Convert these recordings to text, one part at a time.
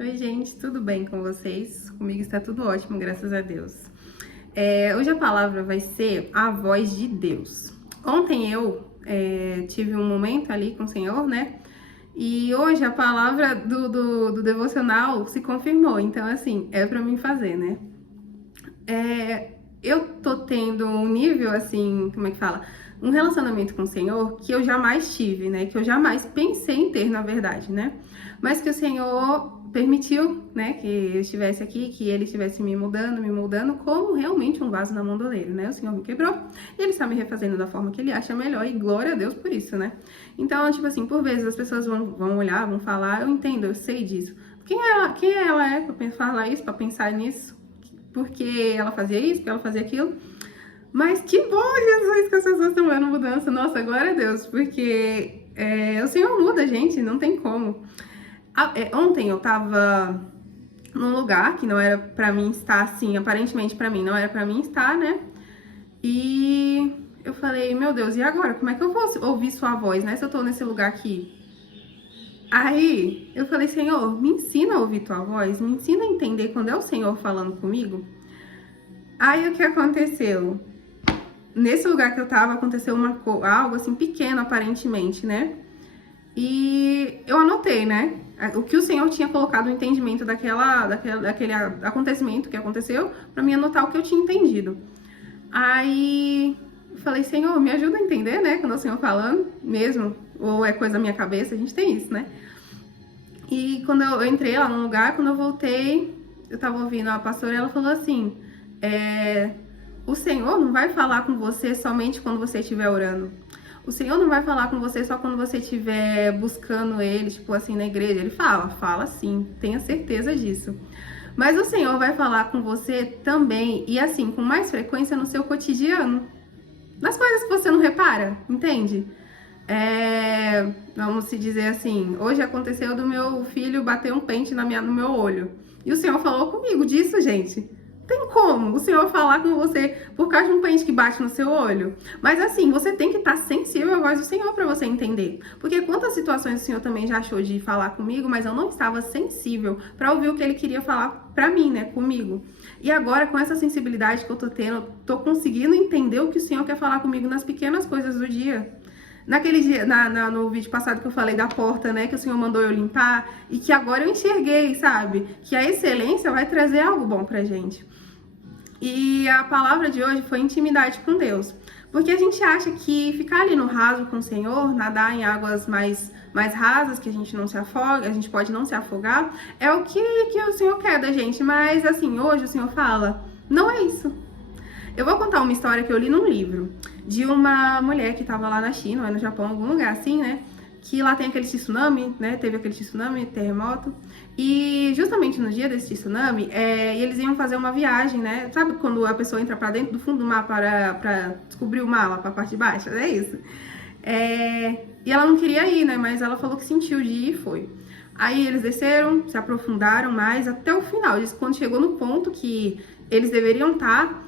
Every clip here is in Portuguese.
Oi, gente, tudo bem com vocês? Comigo está tudo ótimo, graças a Deus. Hoje a palavra vai ser a voz de Deus. Ontem eu tive um momento ali com o Senhor, né? E hoje a palavra do devocional se confirmou. Então, assim, é pra mim fazer, né? Eu tô tendo um nível, assim, como é que fala? Um relacionamento com o Senhor que eu jamais tive, né? Que eu jamais pensei em ter, na verdade, né? Mas que o Senhor permitiu, né? Que eu estivesse aqui, que Ele estivesse me moldando como realmente um vaso na mão do oleiro, né? O Senhor me quebrou e Ele está me refazendo da forma que Ele acha melhor e glória a Deus por isso, né? Então, tipo assim, por vezes as pessoas vão olhar, vão falar, eu entendo, eu sei disso. Quem ela é pra falar isso, pra pensar nisso? Porque ela fazia isso, porque ela fazia aquilo. Mas que bom, Jesus, que as pessoas estão vendo mudança. Nossa, glória a Deus, porque o Senhor muda, gente, não tem como. Ontem eu tava num lugar que não era pra mim estar assim, aparentemente pra mim não era pra mim estar, né? E eu falei, meu Deus, e agora? Como é que eu vou ouvir sua voz, né? Se eu tô nesse lugar aqui. Aí eu falei, Senhor, me ensina a ouvir tua voz, me ensina a entender quando é o Senhor falando comigo. Aí o que aconteceu? Nesse lugar que eu tava, aconteceu algo assim pequeno, aparentemente, né? E eu anotei, né? O que o Senhor tinha colocado no entendimento daquele acontecimento que aconteceu, pra mim anotar o que eu tinha entendido. Aí eu falei, Senhor, me ajuda a entender, né? Quando é o Senhor falando, mesmo, ou é coisa da minha cabeça, a gente tem isso, né? E quando eu entrei lá no lugar, quando eu voltei, eu tava ouvindo a pastora e ela falou assim: o Senhor não vai falar com você somente quando você estiver orando. O Senhor não vai falar com você só quando você estiver buscando Ele, tipo assim, na igreja. Ele fala sim, tenha certeza disso. Mas o Senhor vai falar com você também, e assim, com mais frequência no seu cotidiano. Nas coisas que você não repara, entende? Vamos se dizer assim, hoje aconteceu do meu filho bater um pente no meu olho. E o Senhor falou comigo disso, gente. Tem como o Senhor falar com você por causa de um pente que bate no seu olho? Mas assim, você tem que estar sensível à voz do Senhor para você entender. Porque quantas situações o Senhor também já achou de falar comigo, mas eu não estava sensível para ouvir o que Ele queria falar para mim, né, comigo. E agora, com essa sensibilidade que eu tô tendo, tô conseguindo entender o que o Senhor quer falar comigo nas pequenas coisas do dia. Naquele dia, no vídeo passado que eu falei da porta, né, que o Senhor mandou eu limpar, e que agora eu enxerguei, sabe? Que a excelência vai trazer algo bom pra gente. E a palavra de hoje foi intimidade com Deus. Porque a gente acha que ficar ali no raso com o Senhor, nadar em águas mais rasas, que a gente não se afoga, a gente pode não se afogar, é o que o Senhor quer da gente. Mas assim, hoje o Senhor fala, não é isso. Eu vou contar uma história que eu li num livro de uma mulher que estava lá na China, ou no Japão, em algum lugar assim, né? Que lá tem aquele tsunami, né? Teve aquele tsunami, terremoto. E justamente no dia desse tsunami, eles iam fazer uma viagem, né? Sabe quando a pessoa entra para dentro do fundo do mar para descobrir o mar lá para a parte de baixo? É isso. E ela não queria ir, né? Mas ela falou que sentiu de ir e foi. Aí eles desceram, se aprofundaram mais até o final. Quando chegou no ponto que eles deveriam estar,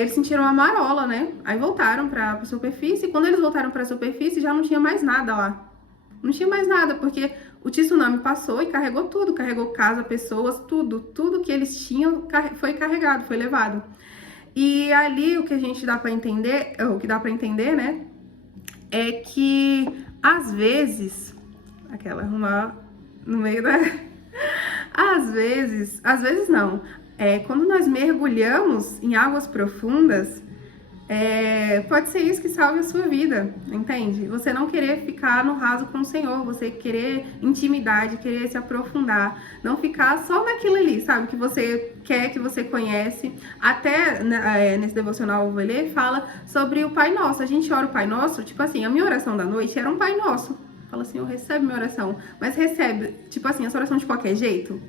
eles sentiram uma marola, né? Aí voltaram para a superfície. E quando eles voltaram para a superfície, já não tinha mais nada lá. Não tinha mais nada, porque o tsunami passou e carregou tudo. Carregou casa, pessoas, tudo. Tudo que eles tinham foi carregado, foi levado. E ali o que a gente dá para entender, o que dá para entender, né? É que às vezes, aquela arrumar no meio da. Às vezes não. Quando nós mergulhamos em águas profundas, pode ser isso que salve a sua vida, entende? Você não querer ficar no raso com o Senhor, você querer intimidade, querer se aprofundar, não ficar só naquilo ali, sabe? Que você quer, que você conhece. Até nesse devocional eu vou ler, fala sobre o Pai Nosso. A gente ora o Pai Nosso, tipo assim, a minha oração da noite era um Pai Nosso. Fala assim, eu recebo minha oração, mas recebe, tipo assim, essa oração de qualquer jeito?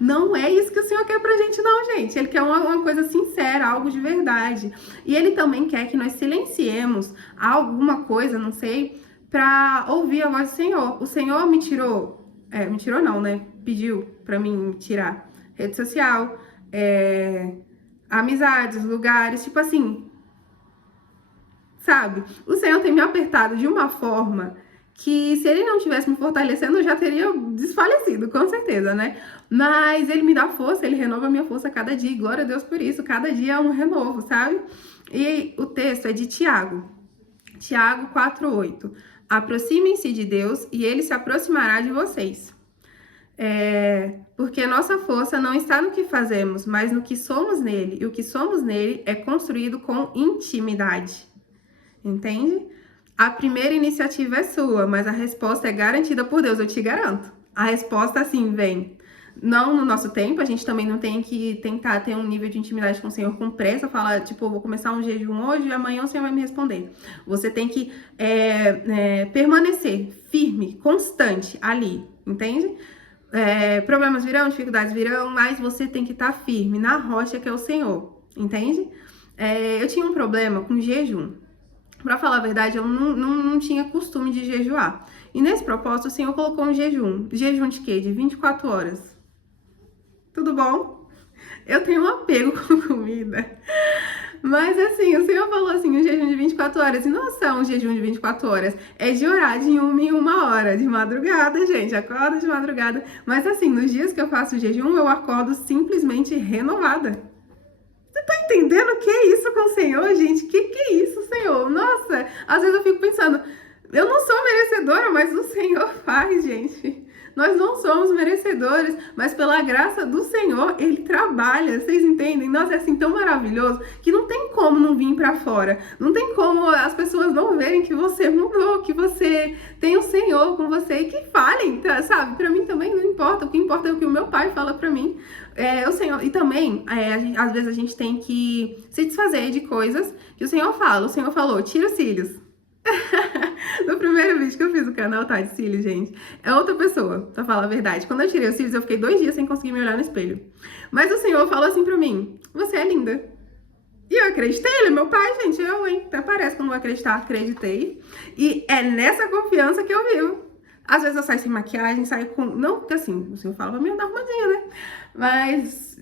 Não é isso que o Senhor quer pra gente, não, gente. Ele quer uma coisa sincera, algo de verdade. E Ele também quer que nós silenciemos alguma coisa, não sei, pra ouvir a voz do Senhor. O Senhor me tirou, me tirou não, né? Pediu pra mim tirar rede social, amizades, lugares, tipo assim, sabe? O Senhor tem me apertado de uma forma que se ele não tivesse me fortalecendo, eu já teria desfalecido, com certeza, né? Mas ele me dá força, ele renova a minha força a cada dia, e glória a Deus por isso, cada dia é um renovo, sabe? E o texto é de Tiago, Tiago 4:8. Aproximem-se de Deus e ele se aproximará de vocês. Porque nossa força não está no que fazemos, mas no que somos nele. E o que somos nele é construído com intimidade. Entende? A primeira iniciativa é sua, mas a resposta é garantida por Deus, eu te garanto. A resposta, assim, vem. Não no nosso tempo, a gente também não tem que tentar ter um nível de intimidade com o Senhor com pressa, falar, tipo, vou começar um jejum hoje e amanhã o Senhor vai me responder. Você tem que permanecer firme, constante ali, entende? Problemas virão, dificuldades virão, mas você tem que estar firme na rocha que é o Senhor, entende? Eu tinha um problema com jejum. Pra falar a verdade, eu não tinha costume de jejuar. E nesse propósito, o Senhor colocou um jejum. Jejum de quê? De 24 horas. Tudo bom? Eu tenho um apego com comida. Mas assim, o Senhor falou assim, um jejum de 24 horas. E não é só um jejum de 24 horas. É de orar de 1 em 1 hora. De madrugada, gente. Acordo de madrugada. Mas assim, nos dias que eu faço jejum, eu acordo simplesmente renovada. Você tá entendendo o que é isso com o Senhor, gente? Que é isso, Senhor? Nossa, às vezes eu fico pensando, eu não sou merecedora, mas o Senhor faz, gente. Nós não somos merecedores, mas pela graça do Senhor, Ele trabalha, vocês entendem? Nossa, é assim tão maravilhoso que não tem como não vir pra fora. Não tem como as pessoas não verem que você mudou, que você tem o Senhor com você e que falem, tá, sabe? Pra mim também não importa, o que importa é o que o meu pai fala pra mim. O Senhor, e também, às vezes a gente tem que se desfazer de coisas que o Senhor fala. O Senhor falou, tira os cílios. No primeiro vídeo que eu fiz o canal, tá, de cílios, gente, é outra pessoa, pra falar a verdade. Quando eu tirei os cílios, eu fiquei 2 dias sem conseguir me olhar no espelho. Mas o Senhor falou assim pra mim, você é linda. E eu acreditei, ele é meu pai, gente, até parece que eu não vou acreditar, acreditei. E é nessa confiança que eu vivo. Às vezes eu saio sem maquiagem, saio com... Não, porque assim, o Senhor fala pra mim, eu dar arrumadinha, né? Mas,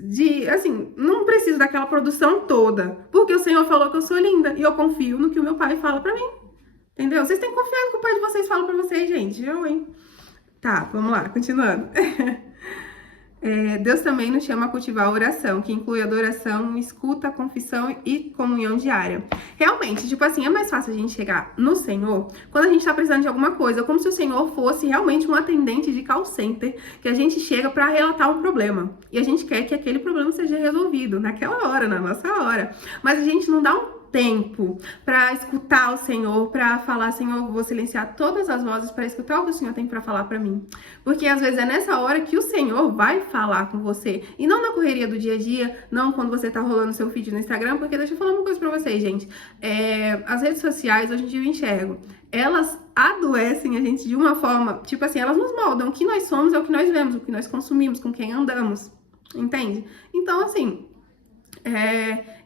assim, não preciso daquela produção toda. Porque o Senhor falou que eu sou linda. E eu confio no que o meu pai fala pra mim. Entendeu? Vocês têm que confiar no que o pai de vocês fala pra vocês, gente. Tá, vamos lá, continuando. Deus também nos chama a cultivar a oração, que inclui adoração, escuta, confissão e comunhão diária. Realmente, tipo assim, é mais fácil a gente chegar no Senhor quando a gente tá precisando de alguma coisa, como se o Senhor fosse realmente um atendente de call center, que a gente chega pra relatar um problema. E a gente quer que aquele problema seja resolvido naquela hora, na nossa hora. Mas a gente não dá um tempo para escutar o Senhor, para falar, Senhor, vou silenciar todas as vozes para escutar o que o Senhor tem para falar para mim. Porque às vezes é nessa hora que o Senhor vai falar com você, e não na correria do dia a dia, não quando você tá rolando seu feed no Instagram, porque deixa eu falar uma coisa para vocês, gente. As redes sociais, hoje em dia eu enxergo, elas adoecem a gente de uma forma, tipo assim, elas nos moldam. O que nós somos é o que nós vemos, o que nós consumimos, com quem andamos, entende? Então, assim,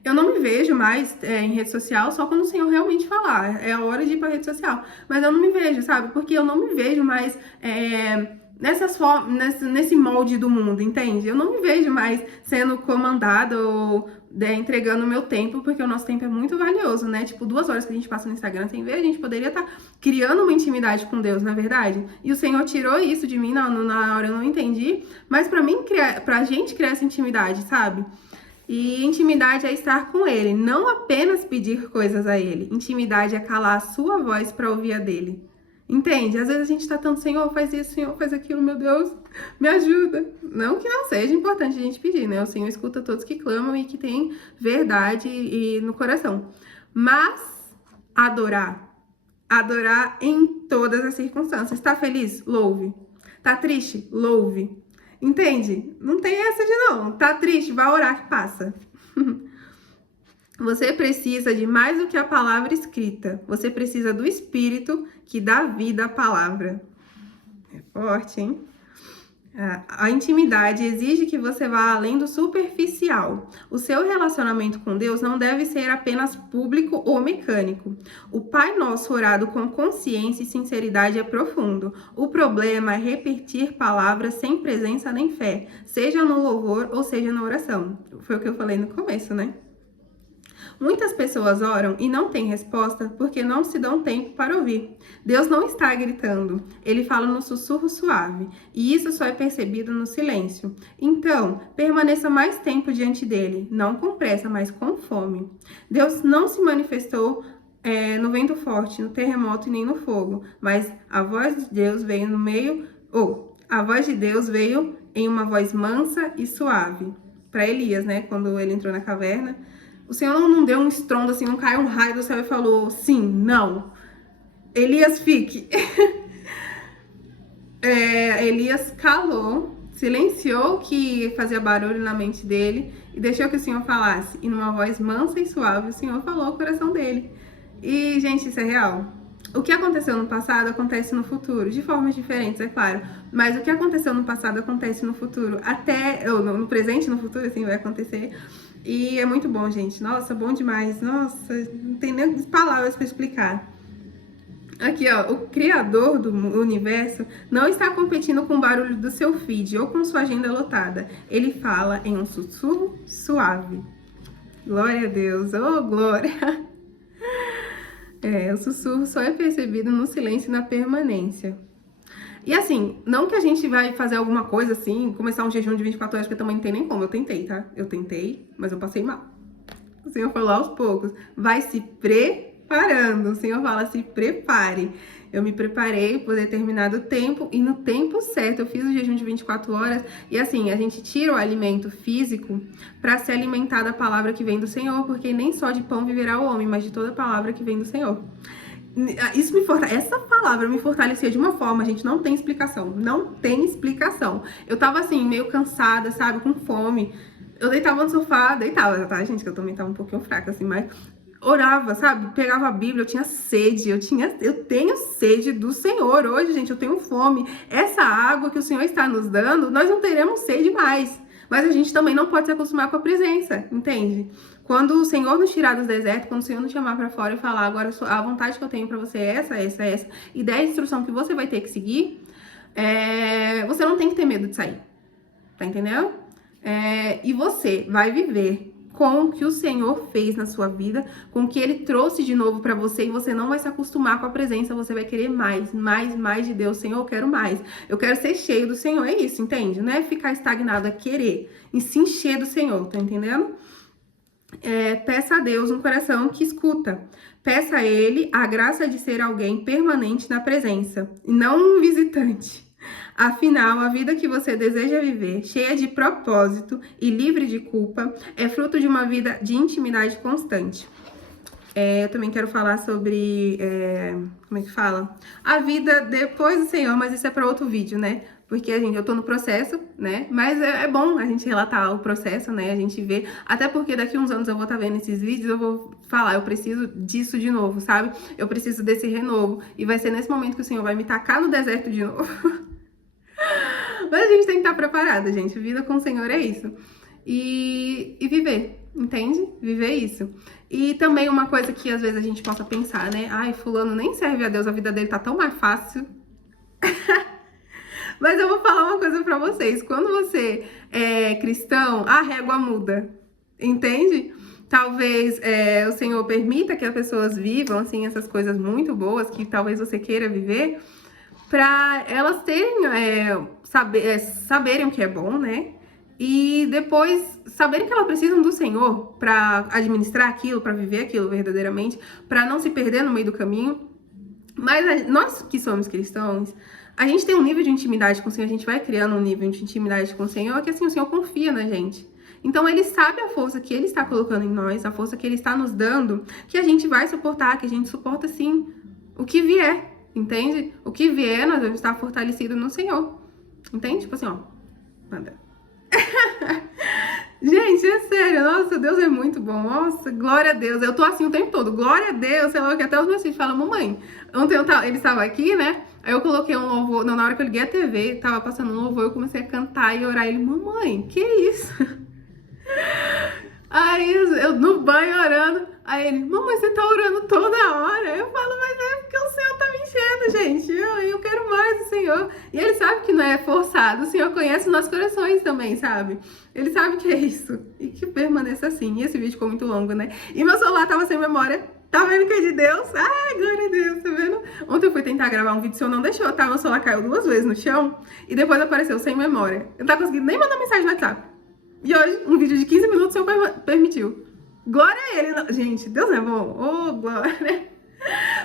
eu não me vejo mais em rede social só quando o Senhor realmente falar. É a hora de ir pra rede social. Mas eu não me vejo, sabe? Porque eu não me vejo mais nesse molde do mundo, entende? Eu não me vejo mais sendo comandada ou entregando o meu tempo, porque o nosso tempo é muito valioso, né? Tipo, 2 horas que a gente passa no Instagram sem ver, a gente poderia estar criando uma intimidade com Deus, na verdade. E o Senhor tirou isso de mim na hora, eu não entendi. Mas pra gente criar essa intimidade, sabe? E intimidade é estar com Ele, não apenas pedir coisas a Ele. Intimidade é calar a sua voz para ouvir a dele. Entende? Às vezes a gente tá tanto, Senhor, faz isso, Senhor, faz aquilo, meu Deus, me ajuda. Não que não seja importante a gente pedir, né? O Senhor escuta todos que clamam e que têm verdade no coração. Mas adorar em todas as circunstâncias. Tá feliz? Louve. Tá triste? Louve. Entende? Não tem essa de não. Tá triste? Vai orar que passa. Você precisa de mais do que a palavra escrita. Você precisa do Espírito que dá vida à palavra. É forte, hein? A intimidade exige que você vá além do superficial. O seu relacionamento com Deus não deve ser apenas público ou mecânico. O Pai Nosso orado com consciência e sinceridade é profundo. O problema é repetir palavras sem presença nem fé, seja no louvor ou seja na oração. Foi o que eu falei no começo, né? Muitas pessoas oram e não têm resposta porque não se dão tempo para ouvir. Deus não está gritando, ele fala no sussurro suave, e isso só é percebido no silêncio. Então, permaneça mais tempo diante dele, não com pressa, mas com fome. Deus não se manifestou no vento forte, no terremoto e nem no fogo, mas a voz de Deus veio no meio, a voz de Deus veio em uma voz mansa e suave. Para Elias, né, quando ele entrou na caverna, o Senhor não deu um estrondo assim, não caiu um raio do céu e falou sim, não. Elias, fique. Elias calou, silenciou o que fazia barulho na mente dele e deixou que o Senhor falasse. E numa voz mansa e suave, o Senhor falou ao coração dele. E, gente, isso é real. O que aconteceu no passado acontece no futuro, de formas diferentes, é claro. Mas o que aconteceu no passado acontece no futuro, no presente e no futuro, assim, vai acontecer. E é muito bom, gente. Nossa, bom demais. Nossa, não tem nem palavras para explicar. Aqui, ó, o criador do universo não está competindo com o barulho do seu feed ou com sua agenda lotada. Ele fala em um sussurro suave. Glória a Deus, oh glória! O sussurro só é percebido no silêncio e na permanência. E assim, não que a gente vai fazer alguma coisa assim, começar um jejum de 24 horas, porque também não tem nem como. Eu tentei, tá? Eu tentei, mas eu passei mal. O Senhor falou aos poucos, vai se preparando. O Senhor fala, se prepare. Eu me preparei por determinado tempo e no tempo certo eu fiz o jejum de 24 horas. E assim, a gente tira o alimento físico para se alimentar da palavra que vem do Senhor, porque nem só de pão viverá o homem, mas de toda palavra que vem do Senhor. Essa palavra me fortalecia de uma forma, gente, não tem explicação. Não tem explicação. Eu tava assim, meio cansada, sabe, com fome. Eu deitava no sofá, deitava, tá, gente, que eu também tava um pouquinho fraca, assim, mas orava, sabe, pegava a Bíblia, eu tinha sede, eu tenho sede do Senhor. Hoje, gente, eu tenho fome. Essa água que o Senhor está nos dando, nós não teremos sede mais. Mas a gente também não pode se acostumar com a presença, entende? Quando o Senhor nos tirar dos desertos, quando o Senhor nos chamar para fora e falar, agora a vontade que eu tenho para você é essa, e der a instrução que você vai ter que seguir, você não tem que ter medo de sair, tá entendendo? E você vai viver com o que o Senhor fez na sua vida, com o que Ele trouxe de novo para você, e você não vai se acostumar com a presença, você vai querer mais de Deus. Senhor, eu quero mais, eu quero ser cheio do Senhor, é isso, entende? Não é ficar estagnado, é querer, e se encher do Senhor, tá entendendo? Peça a Deus um coração que escuta, peça a Ele a graça de ser alguém permanente na presença, e não um visitante. Afinal, a vida que você deseja viver, cheia de propósito e livre de culpa, é fruto de uma vida de intimidade constante. Eu também quero falar sobre, como é que fala? A vida depois do Senhor, mas isso é para outro vídeo, né? Porque, eu tô no processo, né? Mas é bom a gente relatar o processo, né? A gente vê, até porque daqui a uns anos eu vou estar vendo esses vídeos, eu vou falar, eu preciso disso de novo, sabe? Eu preciso desse renovo. E vai ser nesse momento que o Senhor vai me tacar no deserto de novo. Mas a gente tem que estar preparada, gente. Vida com o Senhor é isso. E viver, entende? Viver isso. E também uma coisa que às vezes a gente possa pensar, né? Ai, fulano nem serve a Deus, a vida dele tá tão mais fácil. Mas eu vou falar uma coisa pra vocês. Quando você é cristão, a régua muda, entende? Talvez o Senhor permita que as pessoas vivam, assim, essas coisas muito boas que talvez você queira viver, para elas terem, saberem o que é bom, né? E depois saberem que elas precisam do Senhor para administrar aquilo, para viver aquilo verdadeiramente, para não se perder no meio do caminho. Mas nós que somos cristãos, a gente tem um nível de intimidade com o Senhor, a gente vai criando um nível de intimidade com o Senhor, que assim, o Senhor confia na gente. Então, Ele sabe a força que Ele está colocando em nós, a força que Ele está nos dando, que a gente vai suportar, que a gente suporta sim o que vier. Entende? O que vier, nós vamos estar fortalecidos no Senhor. Entende? Tipo assim, ó. Manda. Gente, é sério. Nossa, Deus é muito bom. Nossa, glória a Deus. Eu tô assim o tempo todo. Glória a Deus. Sei lá, que até os meus filhos falam, mamãe. Ontem ele estava aqui, né? Aí eu coloquei um louvor. Na hora que eu liguei a TV, tava passando um louvor. Eu comecei a cantar e orar. Ele, mamãe, que isso? Aí eu no banho orando. Aí ele, mamãe, você tá orando toda hora? Eu falo, mas é porque o Senhor tá me enchendo enchendo, gente. Eu quero mais do Senhor. E Ele sabe que não é forçado. O Senhor conhece nossos corações também, sabe? Ele sabe que é isso. E que permaneça assim. E esse vídeo ficou muito longo, né? E meu celular tava sem memória. Tá vendo que é de Deus? Ai, glória a Deus, tá vendo? Ontem eu fui tentar gravar um vídeo, o Senhor não deixou, tá? Meu celular caiu 2 vezes no chão e depois apareceu sem memória. Eu não tava conseguindo nem mandar mensagem no WhatsApp. E hoje, um vídeo de 15 minutos, o Senhor permitiu. Glória a Ele. Gente, Deus é bom. Oh, glória.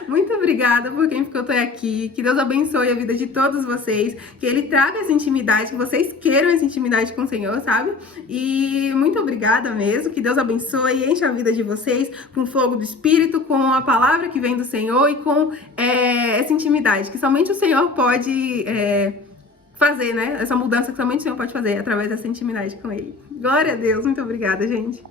Muito obrigada por quem ficou até aqui. Que Deus abençoe a vida de todos vocês. Que Ele traga essa intimidade, que vocês queiram essa intimidade com o Senhor, sabe? E muito obrigada mesmo. Que Deus abençoe e enche a vida de vocês com o fogo do Espírito, com a palavra que vem do Senhor e com essa intimidade que somente o Senhor pode fazer, né? Essa mudança que somente o Senhor pode fazer através dessa intimidade com Ele. Glória a Deus. Muito obrigada, gente.